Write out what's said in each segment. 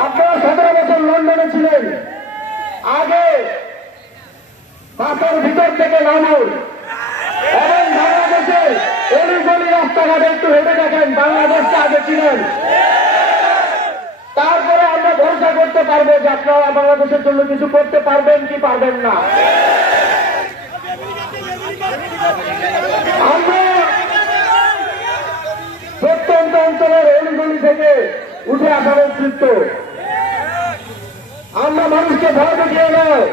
আপনারা 17 বছর লন্ডনে ছিলেন, আগে মাথার ভিতর থেকে নামুন এবং বাংলাদেশে অলিগলি রাস্তাঘাটে একটু হেঁটে দেখেন, বাংলাদেশকে আগে ছিলেন। তারপরে আমরা ভরসা করতে পারবো যে আপনারা বাংলাদেশের জন্য কিছু করতে পারবেন কি পারবেন না। আমরা প্রত্যন্ত অঞ্চলের অলিগলি থেকে উঠে আসা নেতৃত্ব, আমরা মানুষকে ভয় দেখিয়ে নয়,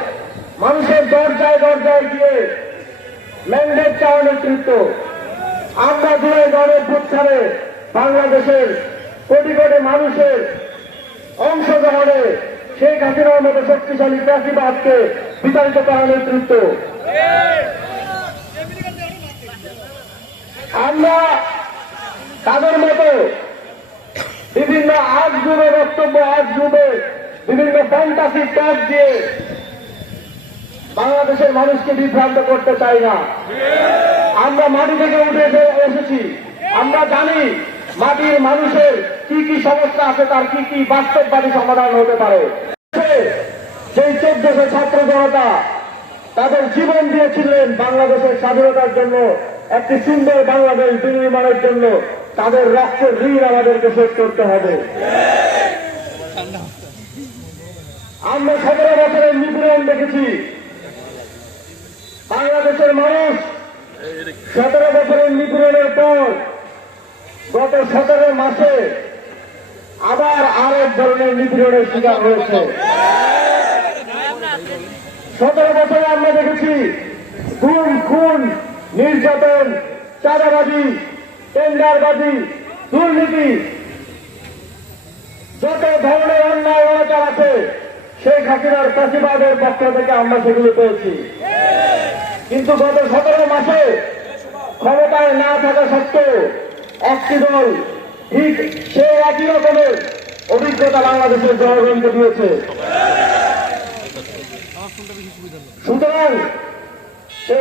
মানুষের দরজায় দরজায় গিয়ে ম্যান্ডেট চাওয়া নেতৃত্ব। আমরা জুড়ে গণের প্রত্যারে বাংলাদেশের কোটি কোটি মানুষের অংশগ্রহণে শেখ হাসিনার মতো শক্তিশালী ফ্যাসিবাদকে বিতাড়িত করা নেতৃত্ব। আমরা তাদের মতো বিভিন্ন আজগুবে বক্তব্য, আজগুবে বিভিন্ন ফ্যান্টাসি টক দিয়ে বাংলাদেশের মানুষকে বিভ্রান্ত করতে চাই না। আমরা মাটি থেকে উঠে এসেছি, আমরা জানি মাটির মানুষের কি কি সমস্যা আছে, তার কি কি বাস্তববাদী সমাধান হতে পারে। সেই 1400 ছাত্র জনতা তাদের জীবন দিয়েছিলেন বাংলাদেশের স্বাধীনতার জন্য, একটি সুন্দর বাংলাদেশ বিনির্মাণের জন্য। তাদের রক্তের ঋণ আমাদেরকে শোধ করতে হবে। আমরা 17 বছরের নিপীড়ন দেখেছি। বাংলাদেশের মানুষ 17 বছরের নিপীড়নের পর গত 17 মাসে আবার আরেক ধরনের নিপীড়নের শিকার হয়েছে। 17 বছরে আমরা দেখেছি গুম, খুন, নির্যাতন, চাঁদাবাজি, টেন্ডারবাজি, দুর্নীতি, যত ধরনের অন্যায় অনাচার আছে শেখ হাসিনার ফ্যাসিবাদের পক্ষ থেকে আমরা সেগুলো পেয়েছি। কিন্তু গত 17 মাসে ক্ষমতায় না থাকা সত্ত্বেও একটি দল ঠিক সে একই রকমের অভিজ্ঞতা বাংলাদেশের জনগণকে দিয়েছে। সুতরাং